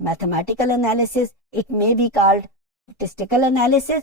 mathematical analysis, it may be called statistical analysis.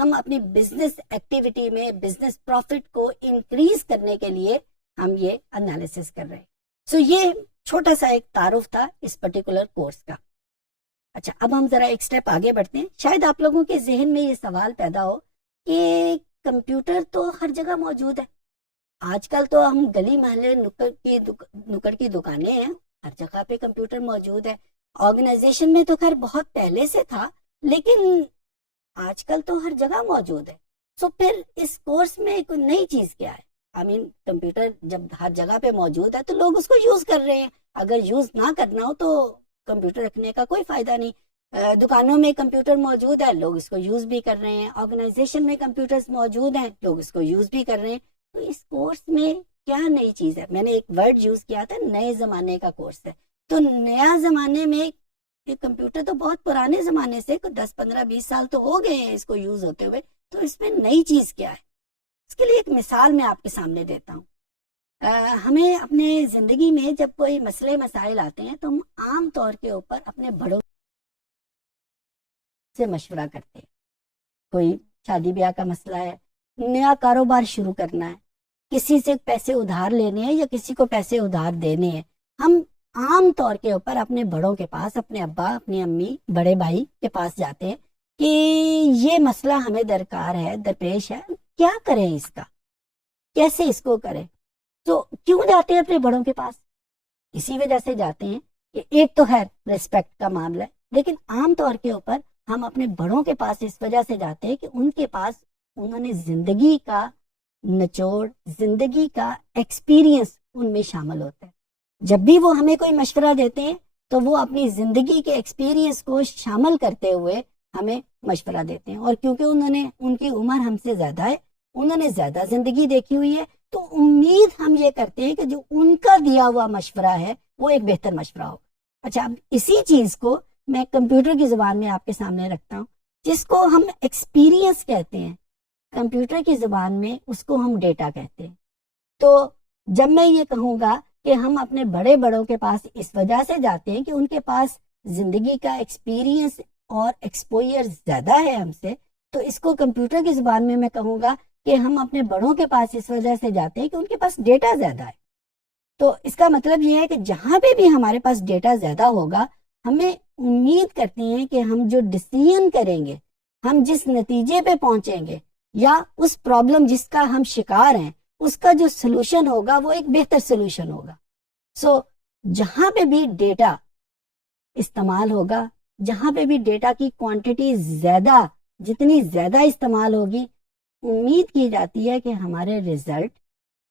ہم اپنی business activity میں business profit کو انکریز کرنے کے لیے ہم یہ انالیسس کر رہے ہیں. سو یہ چھوٹا سا ایک تعارف تھا اس پرٹیکولر کورس کا. اچھا اب ہم ذرا ایک سٹیپ آگے بڑھتے ہیں. شاید آپ لوگوں کے ذہن میں یہ سوال پیدا ہو کہ کمپیوٹر تو ہر جگہ موجود ہے. آج کل تو ہم گلی محلے نکڑ کی دکانیں ہیں, ہر جگہ پہ کمپیوٹر موجود ہے. آرگنائزیشن میں تو خیر بہت پہلے سے تھا, لیکن آج کل تو ہر جگہ موجود ہے. سو پھر اس کورس میں کوئی نئی چیز کیا ہے؟ کمپیوٹر جب ہر جگہ پہ موجود ہے تو لوگ اس کو یوز کر رہے ہیں. اگر یوز نہ کرنا ہو تو کمپیوٹر رکھنے کا کوئی فائدہ نہیں. دکانوں میں کمپیوٹر موجود ہے, لوگ اس کو یوز بھی کر رہے ہیں. آرگنائزیشن میں کمپیوٹرز موجود ہیں, لوگ اس کو یوز بھی کر رہے ہیں. تو اس کورس میں کیا نئی چیز ہے؟ میں نے ایک ورڈ یوز کیا تھا, نئے زمانے کا کورس ہے. تو نیا زمانے میں یہ کمپیوٹر تو بہت پرانے زمانے سے 10 15 20 سال تو ہو گئے ہیں اس کو یوز ہوتے ہوئے. تو اس میں نئی چیز کیا ہے؟ اس کے لیے ایک مثال میں آپ کے سامنے دیتا ہوں. ہمیں اپنے زندگی میں جب کوئی مسئلے مسائل آتے ہیں تو ہم عام طور کے اوپر اپنے بڑوں سے مشورہ کرتے ہیں. کوئی شادی بیاہ کا مسئلہ ہے, نیا کاروبار شروع کرنا ہے, کسی سے پیسے ادھار لینے ہیں یا کسی کو پیسے ادھار دینے ہیں, ہم عام طور کے اوپر اپنے بڑوں کے پاس, اپنے ابا, اپنی امی, بڑے بھائی کے پاس جاتے ہیں کہ یہ مسئلہ ہمیں درکار ہے, درپیش ہے, کیا کریں اس کا, کیسے اس کو کریں. تو کیوں جاتے ہیں اپنے بڑوں کے پاس؟ اسی وجہ سے جاتے ہیں کہ ایک تو ہے ریسپیکٹ کا معاملہ ہے, لیکن عام طور کے اوپر ہم اپنے بڑوں کے پاس اس وجہ سے جاتے ہیں کہ ان کے پاس انہوں نے زندگی کا نچوڑ, زندگی کا ایکسپیرینس ان میں شامل ہوتا ہے. جب بھی وہ ہمیں کوئی مشورہ دیتے ہیں تو وہ اپنی زندگی کے ایکسپیرینس کو شامل کرتے ہوئے ہمیں مشورہ دیتے ہیں. اور کیونکہ ان کی عمر ہم سے زیادہ ہے, انہوں نے زیادہ زندگی دیکھی ہوئی ہے, تو امید ہم یہ کرتے ہیں کہ جو ان کا دیا ہوا مشورہ ہے وہ ایک بہتر مشورہ ہو. اچھا اب اسی چیز کو میں کمپیوٹر کی زبان میں آپ کے سامنے رکھتا ہوں, جس کو ہم ایکسپیرینس کہتے ہیں. کمپیوٹر کی زبان میں اس کو ہم ڈیٹا کہتے ہیں. تو جب میں یہ کہوں گا کہ ہم اپنے بڑوں کے پاس اس وجہ سے جاتے ہیں کہ ان کے پاس زندگی کا ایکسپیرینس اور ایکسپوئر زیادہ ہے ہم سے, تو اس کو کمپیوٹر کی زبان میں کہوں گا کہ ہم اپنے بڑوں کے پاس اس وجہ سے جاتے ہیں کہ ان کے پاس ڈیٹا زیادہ ہے. تو اس کا مطلب یہ ہے کہ جہاں پہ بھی ہمارے پاس ڈیٹا زیادہ ہوگا, ہمیں امید کرتے ہیں کہ ہم جو ڈیسیژن کریں گے, ہم جس نتیجے پہ پہنچیں گے, یا اس پرابلم جس کا ہم شکار ہیں اس کا جو سلوشن ہوگا وہ ایک بہتر سلوشن ہوگا. سو جہاں پہ بھی ڈیٹا استعمال ہوگا, جہاں پہ بھی ڈیٹا کی کوانٹٹی زیادہ, جتنی زیادہ استعمال ہوگی, امید کی جاتی ہے کہ ہمارے ریزلٹ,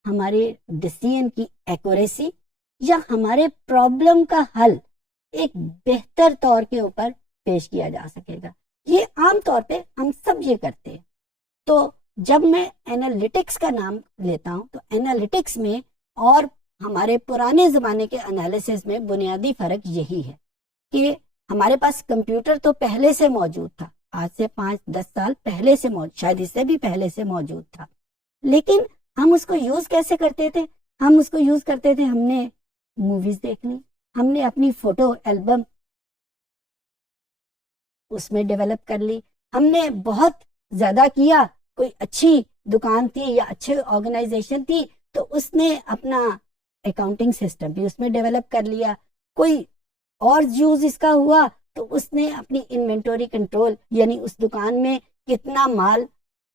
ہمارے ڈیسیژن کی ایکوریسی یا ہمارے پرابلم کا حل ایک بہتر طور کے اوپر پیش کیا جا سکے گا. یہ عام طور پہ ہم سب یہ کرتے ہیں. تو جب میں اینالیٹکس کا نام لیتا ہوں تو اینالیٹکس میں اور ہمارے پرانے زمانے کے انالیسس میں بنیادی فرق یہی ہے کہ ہمارے پاس کمپیوٹر تو پہلے سے موجود تھا, آج سے 5-10 سال پہلے سے موجود, شاید اس سے بھی پہلے سے موجود تھا, لیکن ہم اس کو یوز کیسے کرتے تھے؟ ہم اس کو یوز کرتے تھے, ہم نے موویز دیکھ لی, ہم نے اپنی فوٹو البم اس میں ڈیولپ کر لی, ہم نے بہت زیادہ کیا, کوئی اچھی دکان تھی یا اچھے آرگنائزیشن تھی تو اس نے اپنا اکاؤنٹنگ سسٹم بھی اس میں ڈیولپ کر لیا, کوئی اور یوز اس کا ہوا تو اس نے اپنی انوینٹوری کنٹرول, یعنی اس دکان میں کتنا مال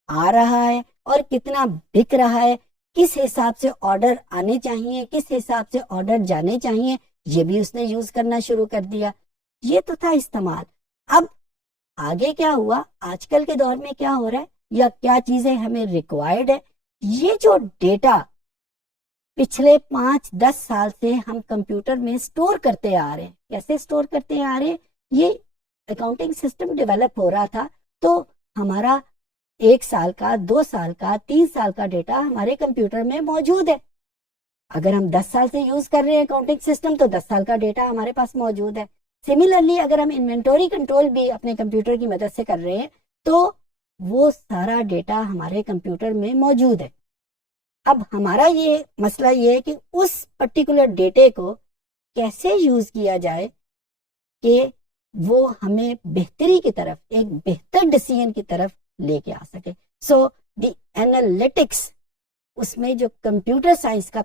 آ رہا ہے اور کتنا بک رہا ہے, کس حساب سے آرڈر آنے چاہیے, کس حساب سے آرڈر جانے چاہیے, یہ بھی اس نے یوز کرنا شروع کر دیا. یہ تو تھا استعمال. اب آگے کیا ہوا, آج کل کے دور میں کیا ہو رہا ہے یا کیا چیزیں ہمیں ریکوائرڈ ہے؟ یہ جو ڈیٹا پچھلے 5-10 سال سے ہم کمپیوٹر میں سٹور کرتے آ رہے ہیں. کیسے سٹور کرتے آ رہے ہیں؟ یہ اکاؤنٹنگ سسٹم ڈیولپ ہو رہا تھا تو ہمارا 1 سال کا, 2 سال کا, 3 سال کا ڈیٹا ہمارے کمپیوٹر میں موجود ہے. اگر ہم 10 سال سے یوز کر رہے ہیں اکاؤنٹنگ سسٹم تو 10 سال کا ڈیٹا ہمارے پاس موجود ہے. سملرلی اگر ہم انوینٹوری کنٹرول بھی اپنے کمپیوٹر کی مدد سے کر رہے ہیں تو وہ سارا ڈیٹا ہمارے کمپیوٹر میں موجود ہے. اب ہمارا یہ مسئلہ یہ ہے کہ اس پرٹیکولر ڈیٹے کو کیسے یوز کیا جائے کہ وہ ہمیں بہتری کی طرف, ایک بہتر ڈیسیژن کی طرف لے کے آ سکے. سو دی اینالیٹکس اس میں جو کمپیوٹر سائنس کا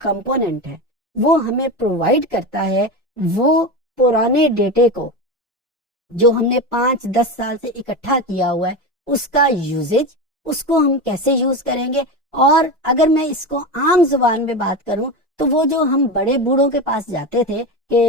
کمپوننٹ ہے وہ ہمیں پرووائڈ کرتا ہے وہ پرانے ڈیٹے کو جو ہم نے 5-10 سال سے اکٹھا کیا ہوا ہے اس کا یوزیج، اس کو ہم کیسے یوز کریں گے. اور اگر میں اس کو عام زبان میں بات کروں تو وہ جو ہم بڑے بوڑھوں کے پاس جاتے تھے کہ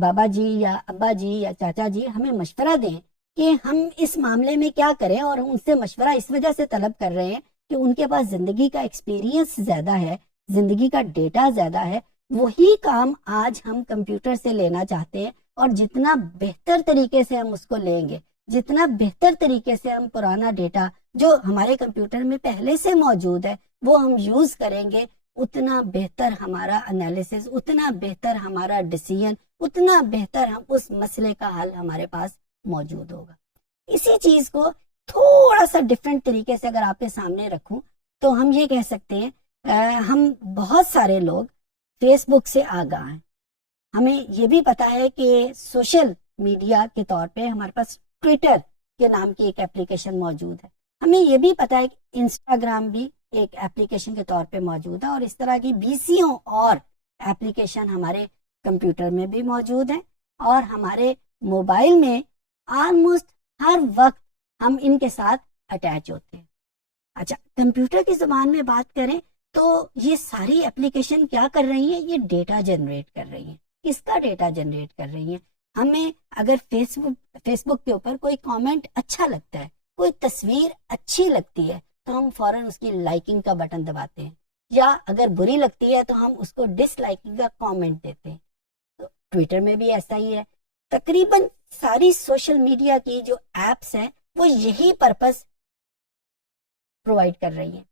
بابا جی یا ابا جی یا چاچا جی ہمیں مشورہ دیں کہ ہم اس معاملے میں کیا کریں، اور ان سے مشورہ اس وجہ سے طلب کر رہے ہیں کہ ان کے پاس زندگی کا ایکسپیرینس زیادہ ہے، زندگی کا ڈیٹا زیادہ ہے. وہی کام آج ہم کمپیوٹر سے لینا چاہتے ہیں، اور جتنا بہتر طریقے سے ہم اس کو لیں گے، جتنا بہتر طریقے سے ہم پرانا ڈیٹا جو ہمارے کمپیوٹر میں پہلے سے موجود ہے وہ ہم یوز کریں گے، اتنا بہتر ہمارا انالیسس، اتنا بہتر ہمارا ڈیسیژن، اتنا بہتر ہم اس مسئلے کا حل ہمارے پاس موجود ہوگا. اسی چیز کو تھوڑا سا ڈفرینٹ طریقے سے اگر آپ کے سامنے رکھوں تو ہم یہ کہہ سکتے ہیں ہم بہت سارے لوگ فیس بک سے آگاہ ہیں. ہمیں یہ بھی پتا ہے کہ سوشل میڈیا کے طور پہ ہمارے پاس ٹویٹر کے نام کی ایک اپلیکیشن موجود ہے. ہمیں یہ بھی پتا ہے کہ انسٹاگرام بھی ایک اپلیکیشن کے طور پہ موجود ہے، اور اس طرح کی 20 اور اپلیکیشن ہمارے کمپیوٹر میں بھی موجود ہیں، اور ہمارے موبائل میں آلموسٹ ہر وقت ہم ان کے ساتھ اٹیچ ہوتے ہیں. اچھا، کمپیوٹر کی زبان میں بات کریں تو یہ ساری اپلیکیشن کیا کر رہی ہیں؟ یہ ڈیٹا جنریٹ کر رہی ہیں. کس کا ڈیٹا جنریٹ کر رہی ہیں؟ ہمیں اگر فیس بک کے اوپر کوئی کامنٹ اچھا لگتا ہے، کوئی تصویر اچھی لگتی ہے تو ہم فوراً اس کی لائکنگ کا بٹن دباتے ہیں، یا اگر بری لگتی ہے تو ہم اس کو ڈس لائکنگ کا کامنٹ دیتے ہیں. تو ٹویٹر میں بھی ایسا ہی ہے. تقریباً ساری سوشل میڈیا کی جو ایپس ہیں وہ یہی پرپس پرووائڈ کر رہی ہیں.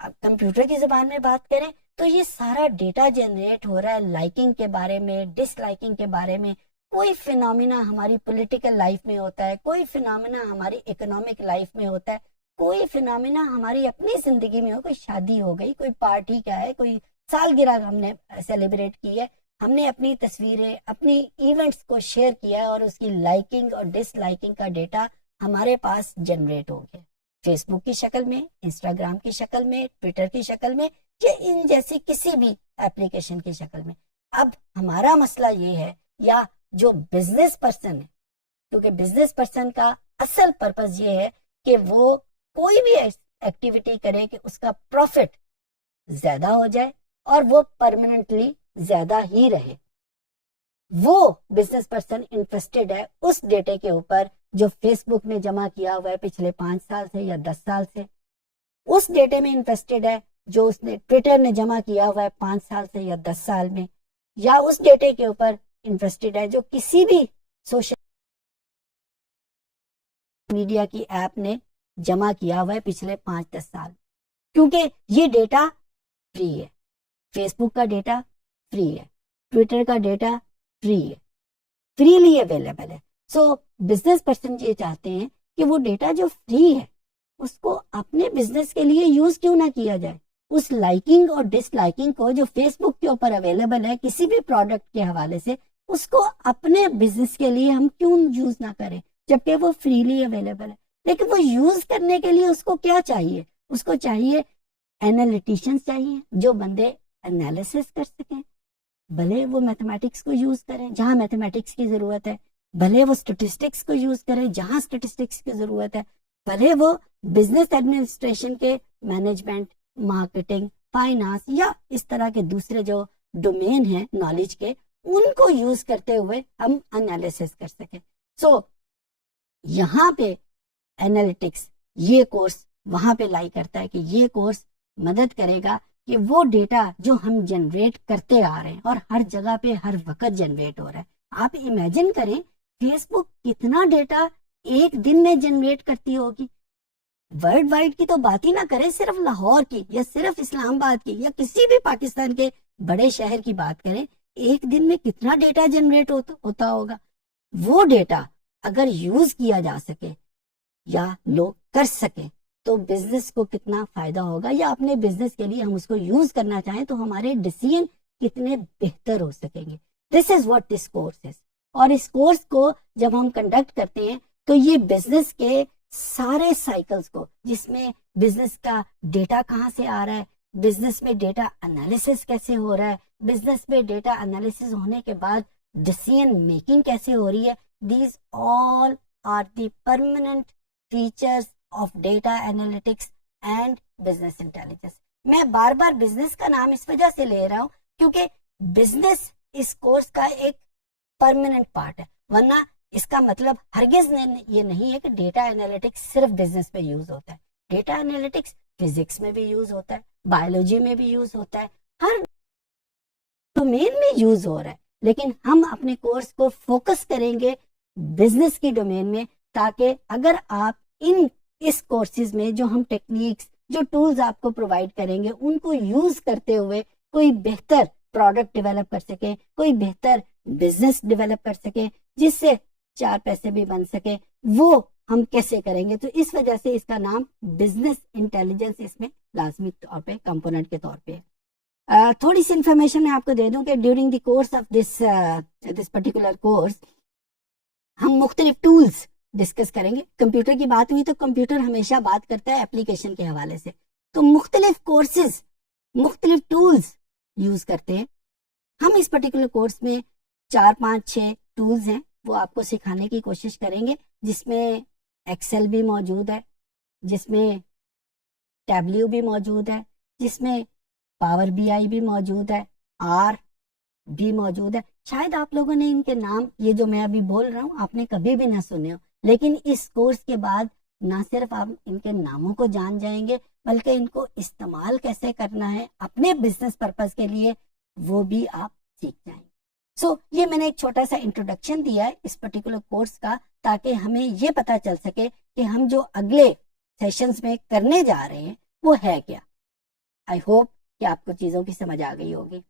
اب کمپیوٹر کی زبان میں بات کریں تو یہ سارا ڈیٹا جنریٹ ہو رہا ہے لائکنگ کے بارے میں، ڈس لائکنگ کے بارے میں. کوئی فینومینا ہماری پولیٹیکل لائف میں ہوتا ہے، کوئی فینومینا ہماری اکنامک لائف میں ہوتا ہے، کوئی فینومینا ہماری اپنی زندگی میں ہو، کوئی شادی ہو گئی، کوئی پارٹی کا ہے، کوئی سالگرہ ہم نے سیلیبریٹ کی ہے، ہم نے اپنی تصویریں، اپنی ایونٹس کو شیئر کیا ہے، اور اس کی لائکنگ اور ڈس لائکنگ کا ڈیٹا ہمارے پاس جنریٹ ہو گیا، فیس بک کی شکل میں، انسٹاگرام کی شکل میں، ٹویٹر کی شکل میں، یا ان جیسی کسی بھی اپلیکیشن کی شکل میں. اب ہمارا مسئلہ یہ ہے، یا جو بزنس پرسن ہے، کیونکہ بزنس پرسن کا اصل پرپس یہ ہے کہ وہ کوئی بھی ایکٹیویٹی کرے کہ اس کا پروفٹ زیادہ ہو جائے اور وہ پرماننٹلی زیادہ ہی رہے. وہ بزنس پرسن انٹرسٹڈ ہے اس ڈیٹے کے اوپر جو فیس بک نے جمع کیا ہوا ہے پچھلے 5 سال سے یا 10 سال سے. اس ڈیٹے میں انٹرسٹڈ ہے جو اس نے ٹویٹر نے جمع کیا ہوا ہے 5 سال سے یا 10 سال میں. یا اس ڈیٹے کے اوپر انٹرسٹڈ ہے جو کسی بھی سوشل میڈیا کی ایپ نے جمع کیا ہوا ہے پچھلے 5-10 سال. کیونکہ یہ ڈیٹا فری ہے. فیس بک کا ڈیٹا فری ہے، ٹویٹر کا ڈیٹا فری ہے، فریلی اویلیبل ہے. سو بزنس پرسن یہ چاہتے ہیں کہ وہ ڈیٹا جو فری ہے اس کو اپنے بزنس کے لیے یوز کیوں نہ کیا جائے. اس لائکنگ اور ڈس لائکنگ کو جو فیس بک کے اوپر اویلیبل ہے کسی بھی پروڈکٹ کے حوالے سے، اس کو اپنے بزنس کے لیے ہم کیوں یوز نہ کریں جبکہ وہ فریلی اویلیبل ہے. لیکن وہ یوز کرنے کے لیے اس کو کیا چاہیے؟ اس کو چاہیے اینالیٹیشینز چاہیے جو بندے انالیسس کر سکیں. بھلے وہ میتھمیٹکس کو یوز کریں جہاں میتھمیٹکس کی ضرورت ہے، بھلے وہ اسٹیٹسٹکس کو یوز کریں جہاں اسٹیٹسٹکس کی ضرورت ہے، بھلے وہ بزنس ایڈمنسٹریشن کے مینجمنٹ، مارکیٹنگ، فائنانس یا اس طرح کے دوسرے جو ڈومین ہیں نالج کے، ان کو یوز کرتے ہوئے ہم انالیسس کر سکیں. سو یہاں پہ اینالیٹکس یہ کورس وہاں پہ لائی کرتا ہے کہ یہ کورس مدد کرے گا کہ وہ ڈیٹا جو ہم جنریٹ کرتے آ رہے ہیں اور ہر جگہ پہ ہر وقت جنریٹ ہو رہا ہے. آپ امیجن کریں فیس بک کتنا ڈیٹا ایک دن میں جنریٹ کرتی ہوگی. ورلڈ وائڈ کی تو بات ہی نہ کریں، صرف لاہور کی یا صرف اسلام آباد کی یا کسی بھی پاکستان کے بڑے شہر کی بات کریں، ایک دن میں کتنا ڈیٹا جنریٹ ہوتا ہوگا. وہ ڈیٹا اگر یوز کیا جا سکے یا لوگ کر سکیں تو بزنس کو کتنا فائدہ ہوگا، یا اپنے بزنس کے لیے ہم اس کو یوز کرنا چاہیں تو ہمارے ڈیسیژن کتنے بہتر ہو سکیں گے. This is what this course is. اور اس کورس کو جب ہم کنڈکٹ کرتے ہیں تو یہ بزنس کے سارے سائیکلز کو، جس میں بزنس کا ڈیٹا کہاں سے آ رہا ہے، بزنس میں ڈیٹا انالیسس کیسے ہو رہا ہے، بزنس میں ڈیٹا انالیسس ہونے کے بعد ڈیسیژن میکنگ کیسے ہو رہی ہے. These all are the permanent features of data analytics and business intelligence. میں بار بار بزنس کا نام اس وجہ سے لے رہا ہوں کیونکہ بزنس اس کورس کا ایک پرماننٹ پارٹ ہے، ورنہ اس کا مطلب ہرگز یہ نہیں ہے کہ ڈیٹا انالیٹکس صرف بزنس میں یوز ہوتا ہے. ڈیٹا انالیٹکس فزکس میں بھی یوز ہوتا ہے، بایولوجی میں بھی یوز ہوتا ہے، ہر ڈومین میں یوز ہو رہا ہے. لیکن ہم اپنے کورس کو فوکس کریں گے بزنس کی ڈومین میں، تاکہ اگر آپ اس کورسز میں جو ہم ٹیکنیکس، جو ٹولز آپ کو پرووائڈ کریں گے، ان کو یوز کرتے ہوئے کوئی بہتر پروڈکٹ ڈیولپ کر سکیں، کوئی بہتر بزنس ڈیولپ کر سکیں، جس سے 4 پیسے بھی بن سکے، وہ ہم کیسے کریں گے. تو اس وجہ سے اس کا نام بزنس انٹیلیجنس اس میں لازمی طور پہ کمپوننٹ کے طور پہ. تھوڑی سی انفارمیشن میں آپ کو دے دوں کہ during the course of this particular course ہم مختلف ٹولز ڈسکس کریں گے. کمپیوٹر کی بات ہوئی تو کمپیوٹر ہمیشہ بات کرتا ہے اپلیکیشن کے حوالے سے، تو مختلف کورسز مختلف ٹولز یوز کرتے ہیں. ہم اس پرٹیکولر کورس میں 4 5 6 ٹولز ہیں، وہ آپ کو سکھانے کی کوشش کریں گے، جس میں ایکسل بھی موجود ہے، جس میں ٹیبلیو بھی موجود ہے، جس میں پاور بی آئی بھی موجود ہے، آر بھی موجود ہے. شاید آپ لوگوں نے ان کے نام، یہ جو میں ابھی بول رہا ہوں، آپ نے کبھی بھی نہ سنے ہو، لیکن اس کورس کے بعد نہ صرف آپ ان کے ناموں کو جان جائیں گے، بلکہ ان کو استعمال کیسے کرنا ہے اپنے بزنس پرپز کے لیے، وہ بھی آپ سیکھ جائیں گے. یہ میں نے ایک چھوٹا سا انٹروڈکشن دیا ہے اس پرٹیکولر کورس کا، تاکہ ہمیں یہ پتا چل سکے کہ ہم جو اگلے سیشنز میں کرنے جا رہے ہیں وہ ہے کیا. آئی ہوپ کہ آپ کو چیزوں کی سمجھ آ گئی ہوگی.